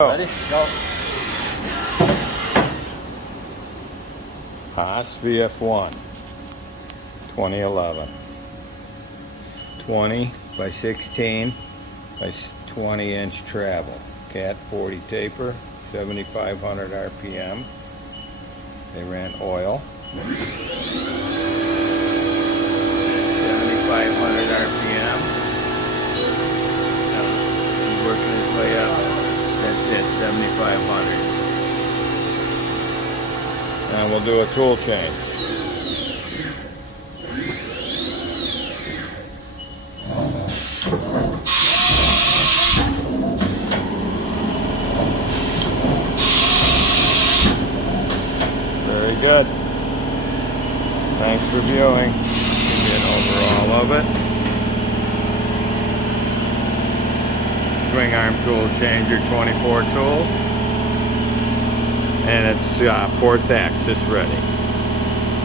Ready? Go. Haas VF-1 2011 20 by 16 by 20 inch travel, cat 40 taper, 7,500 RPM. They ran oil, 7,500 RPM. Now, he's working his way up. That's it, 7,500. And we'll do a tool change. Very good. Thanks for viewing. Give you an overall of it. Swing arm tool changer, 24 tools. And it's 4th axis ready.